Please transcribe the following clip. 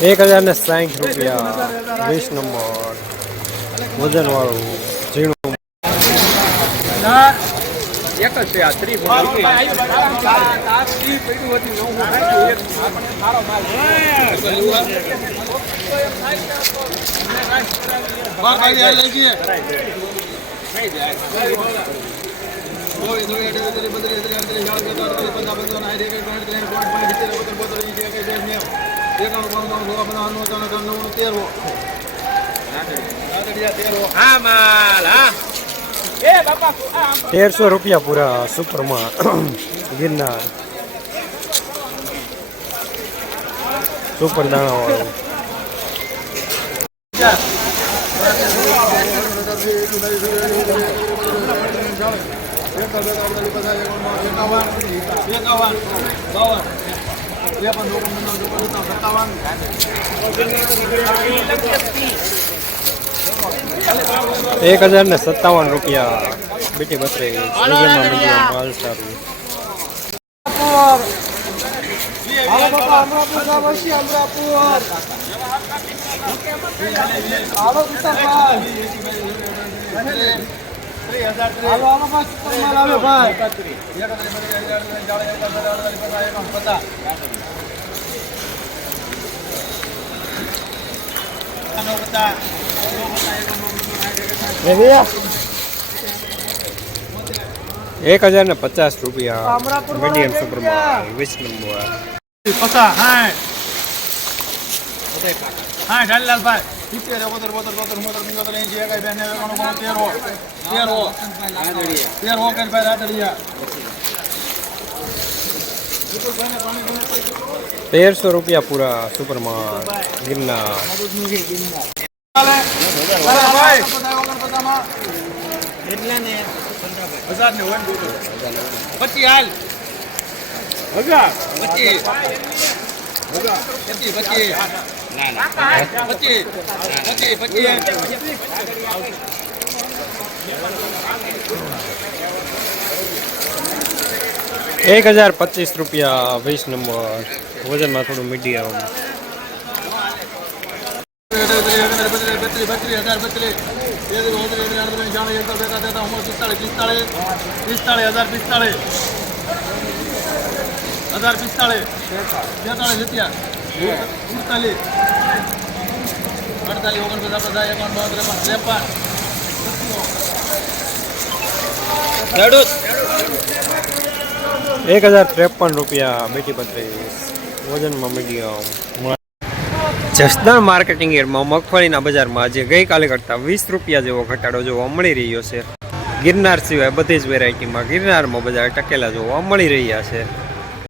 ₹1060 20 number વજન વાળું ઝીણું એક જ છે આ 30 ₹1300 પૂરા સુપરમાં ગિરનાર સુપર દાણા વાળું ₹1057 બીટી 32 માલ સારું ₹1050 મીડિયમ સુપરમાં 20 નંબર ₹1300 પૂરા સુપરમાં ગિરનાર ₹1025 20 નંબર વજનમાં થોડું મીડિયમ ₹1053 બીટી 32 વજનમાં મીડિયમ જસદણ માર્કેટિંગ યાર્ડમાં મગફળીના બજારમાં આજે ગઈકાલે કરતાં ₹20 જેવો ઘટાડો જોવા મળી રહ્યો છે. ગિરનાર સિવાય બધી જ વેરાયટીમાં ગિરનારમાં બજાર ટકેલા જોવા મળી રહ્યા છે.